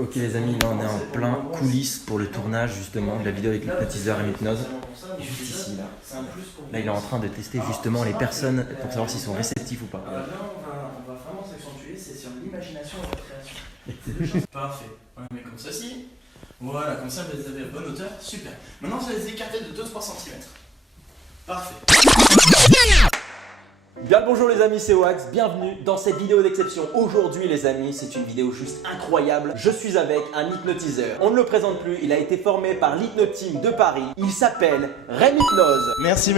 Ok les amis, là on est en plein coulisses pour le tournage justement de la vidéo avec l'hypnotiseur et l'hypnose. Juste ici là. Là il est en train de tester justement les personnes pour savoir s'ils sont réceptifs ou pas. Là on va vraiment s'accentuer, c'est sur l'imagination et la création. C'est deux choses. Parfait. On les met comme ceci. Voilà, comme ça vous avez la bonne hauteur. Super. Maintenant vous allez les écarter de 2-3 cm. Parfait. Bien le bonjour les amis, c'est Wax, bienvenue dans cette vidéo d'exception. Aujourd'hui les amis, c'est une vidéo juste incroyable. Je suis avec un hypnotiseur. On ne le présente plus, il a été formé par l'Hypnoteam de Paris. Il s'appelle Rem Hypnose. Merci.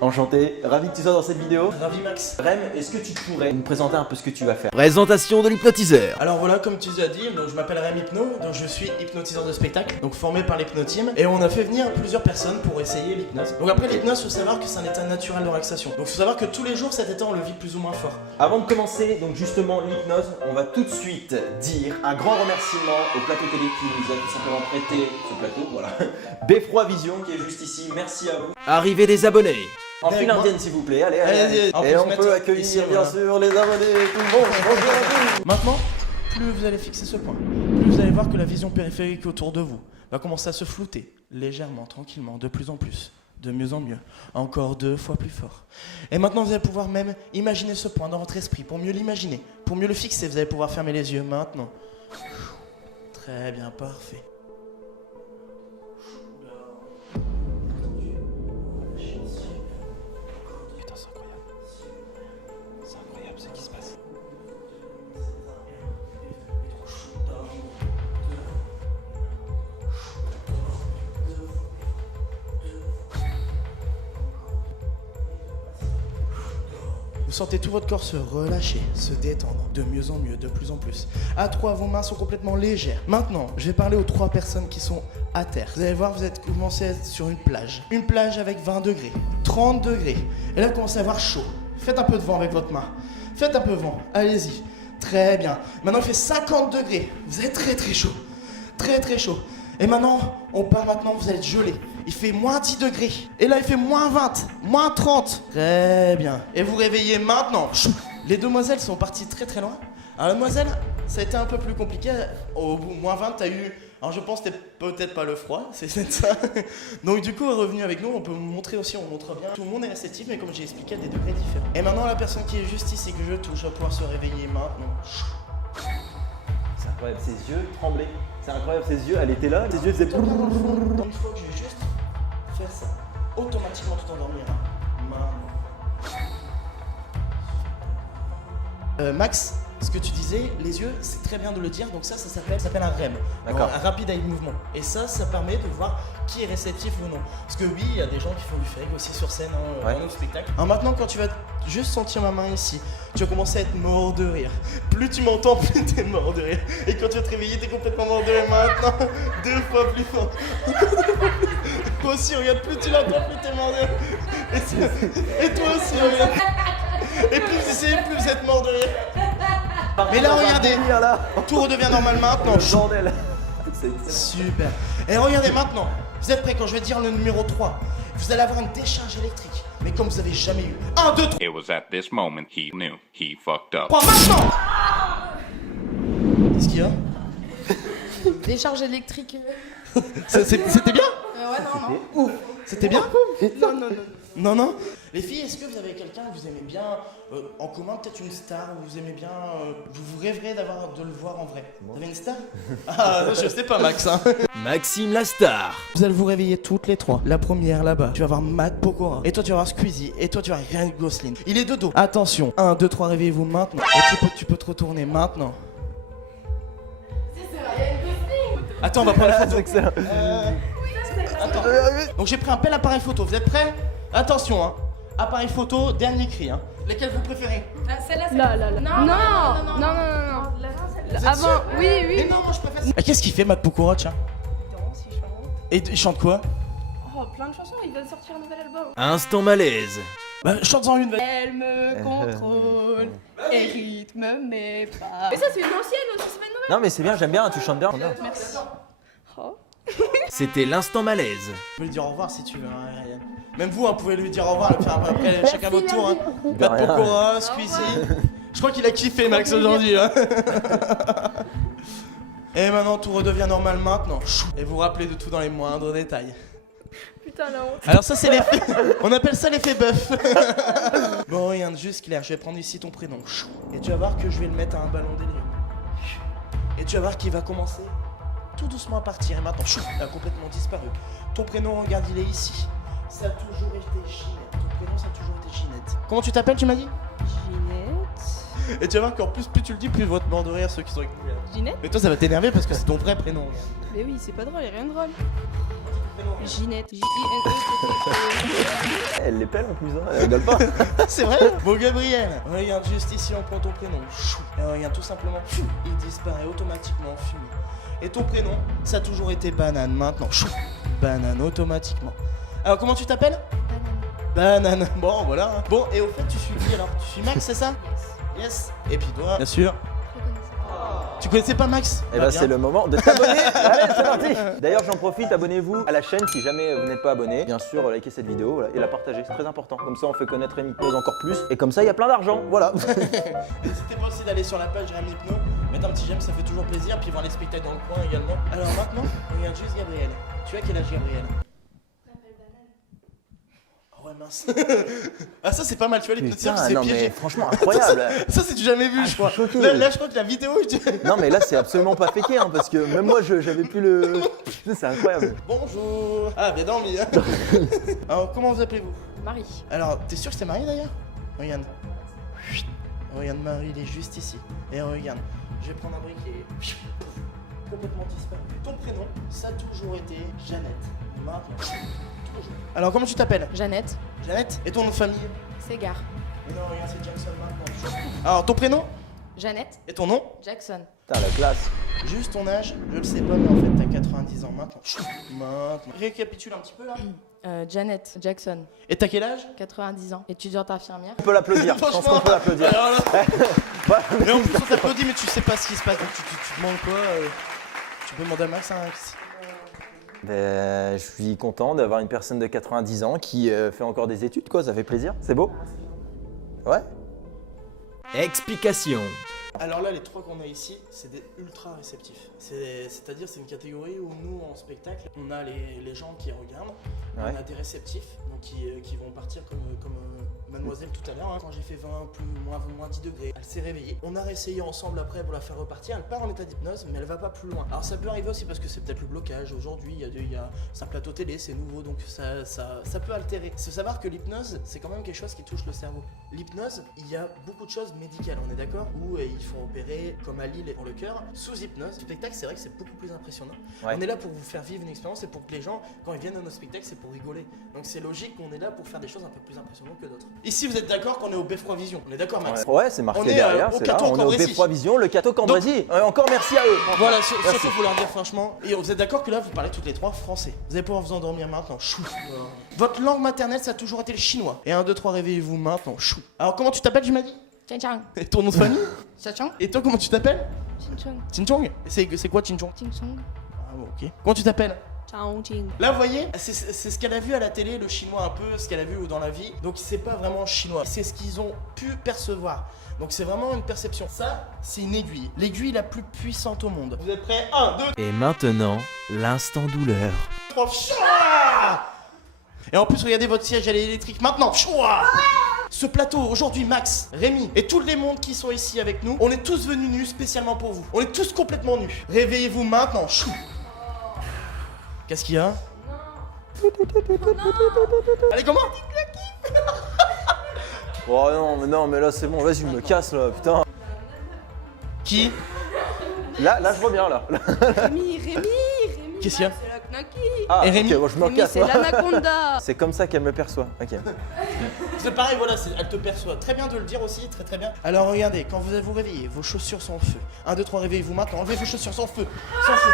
Enchanté, ravi que tu sois dans cette vidéo. Ravi Max. Rem, est-ce que tu pourrais nous présenter un peu ce que tu vas faire? Présentation de l'hypnotiseur. Alors voilà, comme tu as dit, donc je m'appelle Rem Hypno, donc je suis hypnotiseur de spectacle, donc formé par l'Hypnoteam, et on a fait venir plusieurs personnes pour essayer l'hypnose. Donc après l'hypnose, faut savoir que c'est un état naturel de relaxation. Donc faut savoir que tous les jours cet état on le vit plus ou moins fort. Avant de commencer, donc justement l'hypnose, on va tout de suite dire un grand remerciement au plateau télé qui nous a tout simplement prêté ce plateau, voilà. Beffroi Vision qui est juste ici, merci à vous. Arrivée des abonnés. En file indienne s'il vous plaît, allez. Et on peut accueillir ici, bien sûr les abonnés, tout le monde, bonjour à tous. Maintenant, plus vous allez fixer ce point, plus vous allez voir que la vision périphérique autour de vous va commencer à se flouter, légèrement, tranquillement, de plus en plus. De mieux en mieux, encore 2 fois plus fort. Et maintenant vous allez pouvoir même imaginer ce point dans votre esprit, pour mieux l'imaginer, pour mieux le fixer, vous allez pouvoir fermer les yeux maintenant. Très bien, parfait. Putain, c'est incroyable. C'est incroyable ce qui se passe. Vous sentez tout votre corps se relâcher, se détendre, de mieux en mieux, de plus en plus. À 3, vos mains sont complètement légères. Maintenant, je vais parler aux 3 personnes qui sont à terre. Vous allez voir, vous êtes commencé à être sur une plage. Une plage avec 20 degrés, 30 degrés. Et là, vous commencez à avoir chaud. Faites un peu de vent avec votre main. Faites un peu de vent, allez-y. Très bien. Maintenant, il fait 50 degrés. Vous êtes très très chaud. Très chaud. Et maintenant, on part maintenant, vous allez être gelé. Il fait moins 10 degrés. Et là, il fait moins 20, moins 30. Très bien. Et vous réveillez maintenant. Les demoiselles sont parties très très loin. Alors, mademoiselle, ça a été un peu plus compliqué. Au bout moins 20, t'as eu... Alors, je pense que c'était peut-être pas le froid, c'est ça. Donc, du coup, revenu avec nous, on peut vous montrer aussi, on montre bien. Tout le monde est réceptif, mais comme j'ai expliqué, à des degrés différents. Et maintenant, la personne qui est juste ici, que je touche, va pouvoir se réveiller maintenant. C'est incroyable, ses yeux tremblaient. C'est incroyable, ses yeux, elle était là, ses yeux faisaient... Une fois que je vais juste faire ça, automatiquement tout endormir. Max, ce que tu disais, les yeux, c'est très bien de le dire, donc ça s'appelle un REM. D'accord. Un rapid eye movement. Et ça permet de voir qui est réceptif ou non. Parce que oui, il y a des gens qui font du fake aussi sur scène dans nos spectacles. Alors maintenant, quand tu vas juste sentir ma main ici, tu vas commencer à être mort de rire. Plus tu m'entends, plus t'es mort de rire. Et quand tu vas te réveiller, t'es complètement mort de rire maintenant. 2 fois plus fort. Toi aussi, regarde, plus tu l'entends, plus t'es mort de rire. Et toi aussi, regarde. Et plus vous essayez, plus vous êtes mort de rire. Mais là, regardez, tout redevient normal maintenant. Bordel. Super. Et regardez maintenant, vous êtes prêts quand je vais dire le numéro 3. Vous allez avoir une décharge électrique, mais comme vous avez jamais eu. 1, 2, 3. It was at this moment he knew he fucked up. Maintenant. Qu'est-ce qu'il y a? Décharge électrique. C'était bien? Ouais, non. Ouf. C'était bien? Non. Non. Les filles, est-ce que vous avez quelqu'un que vous aimez bien en commun, peut-être une star, ou vous aimez bien, vous rêverez de le voir en vrai? Vous avez une star? Ah, je sais pas Max, hein. Maxime la star. Vous allez vous réveiller toutes les 3. La première là-bas, tu vas voir Matt Pokora. Et toi tu vas voir Squeezie. Et toi tu vas voir Ryan Gosling. Il est de dos. Attention, 1, 2, 3, réveillez-vous maintenant. Et tu peux te retourner maintenant. C'est Ryan Gosling. Attends, on va prendre la photo. excellent. Attends. Donc j'ai pris un bel appareil photo. Vous êtes prêts? Attention, hein. Appareil photo, dernier cri, hein. Lesquels vous préférez? Là. Non. Vous êtes Avant, sûr? oui. Mais non, moi je préfère ça. Qu'est-ce qu'il fait Matt Pokora, tiens? Et il chante quoi? Oh, plein de chansons, il vient de sortir un nouvel album. Instant malaise. Bah chante-en une. Elle me contrôle et rythme mes pas. Mais ça, c'est une ancienne aussi, c'est pas une nouvelle. Non mais c'est bien, j'aime bien, tu chantes bien. Merci. Oh. C'était l'instant malaise. Tu peux lui dire au revoir si tu veux, hein, Ryan. Même vous, hein, pouvez lui dire au revoir, le faire après chacun votre tour. Hein. Matt Pokora, Squeezie. Je crois qu'il a kiffé Max aujourd'hui. Hein. Et maintenant tout redevient normal maintenant. Chou. Et vous vous rappelez de tout dans les moindres détails. Putain, la honte. Alors ça c'est l'effet. On appelle ça l'effet bœuf. Bon regarde, juste clair, je vais prendre ici ton prénom. Chou. Et tu vas voir que je vais le mettre à un ballon d'hélium. Et tu vas voir qu'il va commencer tout doucement à partir. Et maintenant, chou, il a complètement disparu. Ton prénom, regarde, il est ici. Ça a toujours été Ginette. Ton prénom, ça a toujours été Ginette. Comment tu t'appelles, tu m'as dit? Ginette. Et tu vas voir qu'en plus tu le dis, plus ils vont te mordre de rire ceux qui sont avec nous. Ginette? Mais toi, ça va t'énerver parce que c'est ton vrai prénom. Mais oui, c'est pas drôle, y'a rien de drôle. Prénom. Ginette. J-I-N-E. Elle les pèle en plus, hein. Elle rigole pas. C'est vrai? Bon, Gabriel, regarde juste ici, on prend ton prénom. Chou. Et regarde tout simplement, chou, il disparaît automatiquement en fumée. Et ton prénom, ça a toujours été Banane. Maintenant, chou, Banane automatiquement. Alors, comment tu t'appelles? Banane. Bon, voilà. Bon, et au fait, tu suis qui alors? Tu suis Max, c'est ça? Yes. Et puis toi, bien sûr. Tu connaissais pas Max? Et bah c'est le moment de t'abonner. Allez, c'est parti. D'ailleurs, j'en profite, abonnez-vous à la chaîne si jamais vous n'êtes pas abonné. Bien sûr, likez cette vidéo voilà, et la partagez, c'est très important. Comme ça, on fait connaître Rémi Hypnose encore plus. Et comme ça, il y a plein d'argent. Voilà. N'hésitez pas aussi d'aller sur la page Rémi Hypnose, mettre un petit j'aime, ça fait toujours plaisir. Puis voir les spectacles dans le coin également. Alors maintenant, regarde juste Gabriel. Tu as quel âge, Gabriel? Oh ouais, mince. Ah, ça c'est pas mal, tu vois, l'hypnotiseur qui Putain, s'est non piégé. mais franchement, incroyable. Ça c'est du jamais vu, je crois. choqué. Là, je crois que la vidéo. Non mais là, c'est absolument pas féqué, hein, parce que même moi, j'avais plus le... C'est incroyable. Bonjour. Ah, bien dormi. Hein. Alors, comment vous appelez-vous? Marie. Alors, t'es sûr que c'est Marie d'ailleurs? Regarde. Regarde, Marie, il est juste ici. Et regarde, je vais prendre un briquet. Complètement disparu. Ton prénom, ça a toujours été Jeannette. Maintenant. Toujours. Alors, comment tu t'appelles? Jeannette. Jeannette. Et ton nom de famille? Ségard. Mais non, regarde, c'est Jackson maintenant. Alors, ton prénom? Jeannette. Et ton nom? Jackson. Putain, la classe. Juste ton âge? Je le sais pas, mais en fait, t'as 90 ans maintenant. Maintenant. Récapitule un petit peu là. Janet Jackson. Et t'as quel âge? 90 ans. Étudiante infirmière. On peut l'applaudir. Je pense Franchement. qu'on peut l'applaudir. Alors là. Voilà. Et en plus, on t'applaudit, mais tu sais pas ce qui se passe. Donc, tu demandes quoi Tu peux demander à Max, hein, Ben, je suis content d'avoir une personne de 90 ans qui fait encore des études, quoi. Ça fait plaisir. C'est beau? Ouais. Explication. Alors là, les trois qu'on a ici, c'est des ultra réceptifs. C'est-à-dire, c'est une catégorie où nous, en spectacle, on a les gens qui regardent, Ouais. on a des réceptifs, donc qui vont partir comme mademoiselle tout à l'heure. Hein. Quand j'ai fait 20, moins 10 degrés, elle s'est réveillée. On a réessayé ensemble après pour la faire repartir. Elle part en état d'hypnose, mais elle va pas plus loin. Alors ça peut arriver aussi parce que c'est peut-être le blocage. Aujourd'hui, c'est un plateau télé, c'est nouveau, donc ça peut altérer. Il faut savoir que l'hypnose, c'est quand même quelque chose qui touche le cerveau. L'hypnose, il y a beaucoup de choses médicales, on est d'accord? Où ils font opérer, comme à Lille pour le cœur, sous hypnose. Le spectacle, c'est vrai que c'est beaucoup plus impressionnant. Ouais. On est là pour vous faire vivre une expérience et pour que les gens, quand ils viennent à nos spectacles, c'est pour rigoler. Donc c'est logique qu'on est là pour faire des choses un peu plus impressionnantes que d'autres. Ici, vous êtes d'accord qu'on est au Beffroi Vision? On est d'accord, Max? Ouais, c'est marqué On est, derrière. au C'est là. Cateau On est au Cambrésis. Beffroi Vision, le Cateau Cambrésis. Encore merci à eux. Voilà, Merci. surtout faut leur dire franchement. Et vous êtes d'accord que là, vous parlez toutes les trois français. Vous allez pouvoir vous endormir maintenant. Chou. Votre langue maternelle, ça a toujours été le chinois. Et 1, 2, 3, réveillez-vous maintenant. Chou. Alors, comment tu t'appelles, tu m'as dit? Chang Chang. Et ton nom de famille? Chachang. Et toi, comment tu t'appelles? Ching Chong. Chinchong. C'est quoi Chinchong? Ching Chong. Ah bon, ok. Comment tu t'appelles? Chao Ching. Là, vous voyez, c'est ce qu'elle a vu à la télé, le chinois un peu, ce qu'elle a vu dans la vie. Donc, c'est pas vraiment chinois. C'est ce qu'ils ont pu percevoir. Donc, c'est vraiment une perception. Ça, c'est une aiguille. L'aiguille la plus puissante au monde. Vous êtes prêts? 1, 2, Et maintenant, l'instant douleur. 3. Chouah. Et en plus, regardez votre siège à l'électrique maintenant. Chouah. Ce plateau, aujourd'hui, Max, Rémi et tous les mondes qui sont ici avec nous, on est tous venus nus spécialement pour vous. On est tous complètement nus. Réveillez-vous maintenant. Chou. Qu'est-ce qu'il y a? Allez, comment? Oh non, mais là c'est bon, vas-y, je me casse là, putain. Qui? Là, je reviens là. Rémi. Qu'est-ce qu'il y a? C'est la Knaki. Ah, Et Rémi ok, bon, je me Rémi, casse. c'est l'anaconda. C'est comme ça qu'elle me perçoit. Ok. C'est pareil, voilà, elle te perçoit. Très bien de le dire aussi, très bien. Alors regardez, quand vous vous réveillez, vos chaussures sont en feu. 1, 2, 3, réveillez-vous maintenant, enlevez vos chaussures sans feu. Sans feu.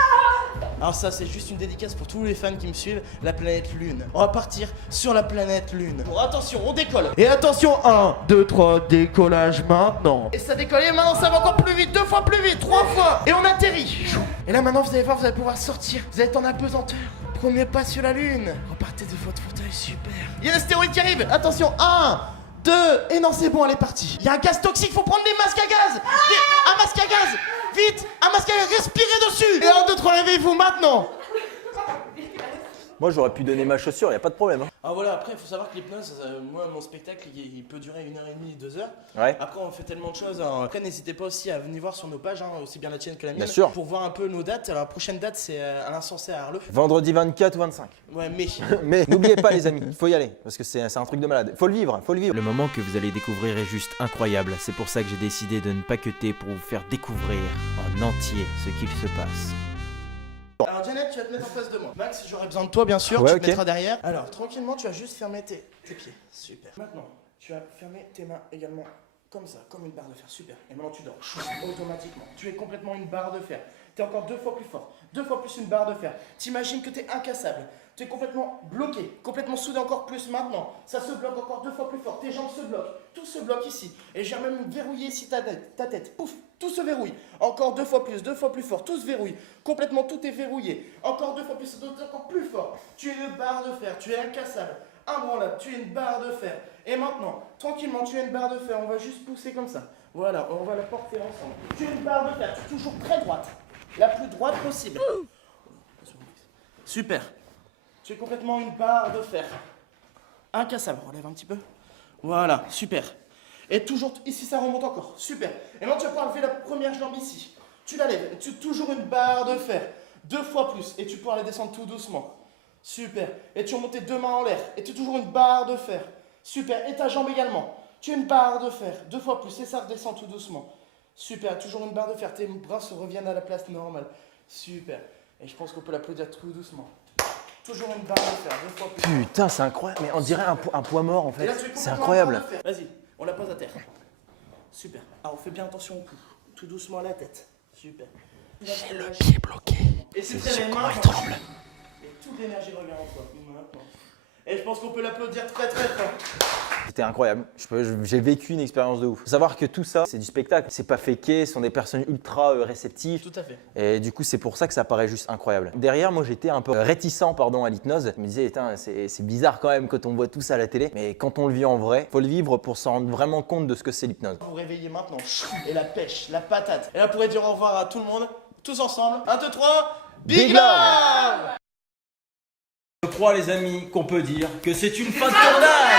Alors ça, c'est juste une dédicace pour tous les fans qui me suivent, la planète Lune. On va partir sur la planète Lune. Bon, attention, on décolle. Et attention, 1, 2, 3, décollage maintenant. Et ça décolle, et maintenant ça va encore plus vite, 2 fois plus vite, 3 fois. Et on atterrit. Et là maintenant, vous allez voir, vous allez pouvoir sortir. Vous êtes en apesanteur. Premier pas sur la Lune. Repartez de votre fauteuil, super. Il y a l'astéroïde qui arrive. Attention, 1, 2, et non, c'est bon, elle est partie. Il y a un gaz toxique, faut prendre des masques à gaz. Un masque à gaz. vite, un masque à air, respirez dessus. Et 1, 2, 3, réveillez-vous maintenant. Moi, j'aurais pu donner ma chaussure, y a pas de problème. Hein. Ah voilà, après il faut savoir que l'hypnose, moi mon spectacle il peut durer 1h30, 2 heures. Ouais. Après on fait tellement de choses. Alors, après n'hésitez pas aussi à venir voir sur nos pages, hein, aussi bien la tienne que la mienne. Bien sûr. Pour voir un peu nos dates. Alors la prochaine date c'est à l'Insensé à Arleux. Vendredi 24 ou 25. Ouais mais. Mais n'oubliez pas les amis, il faut y aller, parce que c'est un truc de malade. Faut le vivre, faut le vivre. Le moment que vous allez découvrir est juste incroyable. C'est pour ça que j'ai décidé de ne pas cutter pour vous faire découvrir en entier ce qu'il se passe. Alors Janet, tu vas te mettre en face de moi. Max, j'aurai besoin de toi bien sûr, Ouais, tu ok. te mettras derrière. Alors tranquillement, tu vas juste fermer tes pieds. Super. Maintenant, tu vas fermer tes mains également comme ça, comme une barre de fer. Super. Et maintenant tu dors. Automatiquement. Tu es complètement une barre de fer. Tu es encore 2 fois plus fort. 2 fois plus une barre de fer. T'imagines que tu es incassable. Tu es complètement bloqué, complètement soudé encore plus maintenant. Ça se bloque encore 2 fois plus fort. Tes jambes se bloquent. Tout se bloque ici. Et j'ai même verrouillé ici ta tête. Pouf, tout se verrouille. Encore 2 fois plus fort. Tout se verrouille. Complètement tout est verrouillé. Encore 2 fois plus, encore plus fort. Tu es une barre de fer. Tu es incassable. Imbranlable. Tu es une barre de fer. Et maintenant, tranquillement, tu es une barre de fer. On va juste pousser comme ça. Voilà, on va la porter ensemble. Tu es une barre de fer. Tu es toujours très droite. La plus droite possible. Super. Tu es complètement une barre de fer. Incassable. Relève un petit peu. Voilà, super. Et toujours, ici ça remonte encore. Super. Et maintenant tu vas pouvoir lever la première jambe ici. Tu la lèves. Tu es toujours une barre de fer. 2 fois plus. Et tu pourras la descendre tout doucement. Super. Et tu remontes tes 2 mains en l'air. Et tu es toujours une barre de fer. Super. Et ta jambe également. Tu es une barre de fer. 2 fois plus. Et ça redescend tout doucement. Super. Toujours une barre de fer. Tes bras se reviennent à la place normale. Super. Et je pense qu'on peut l'applaudir tout doucement. Toujours une barre de fer, 2 fois plus. Putain, c'est incroyable, mais on dirait un poids mort en Et là, fait. tu es C'est complètement incroyable. en barre de fer. Vas-y, on la pose à terre. Super. Alors, on fait bien attention au cou. Tout doucement à la tête. Super. J'ai le pied bloqué. Et c'est les mains. Il tremble. Et toute l'énergie revient en toi. Maintenant. Et je pense qu'on peut l'applaudir très très fort. C'était incroyable. J'ai vécu une expérience de ouf. Faut savoir que tout ça, c'est du spectacle. C'est pas faké, ce sont des personnes ultra réceptives. Tout à fait. Et du coup, c'est pour ça que ça paraît juste incroyable. Derrière, moi, j'étais un peu réticent à l'hypnose. Je me disais, c'est bizarre quand même quand on voit tout ça à la télé. Mais quand on le vit en vrai, faut le vivre pour s'en rendre vraiment compte de ce que c'est l'hypnose. Vous réveillez maintenant. Et la pêche, la patate. Et là, pour dire au revoir à tout le monde, tous ensemble. 1, 2, 3. Big love! Je crois, les amis, qu'on peut dire que c'est une fin de tournage.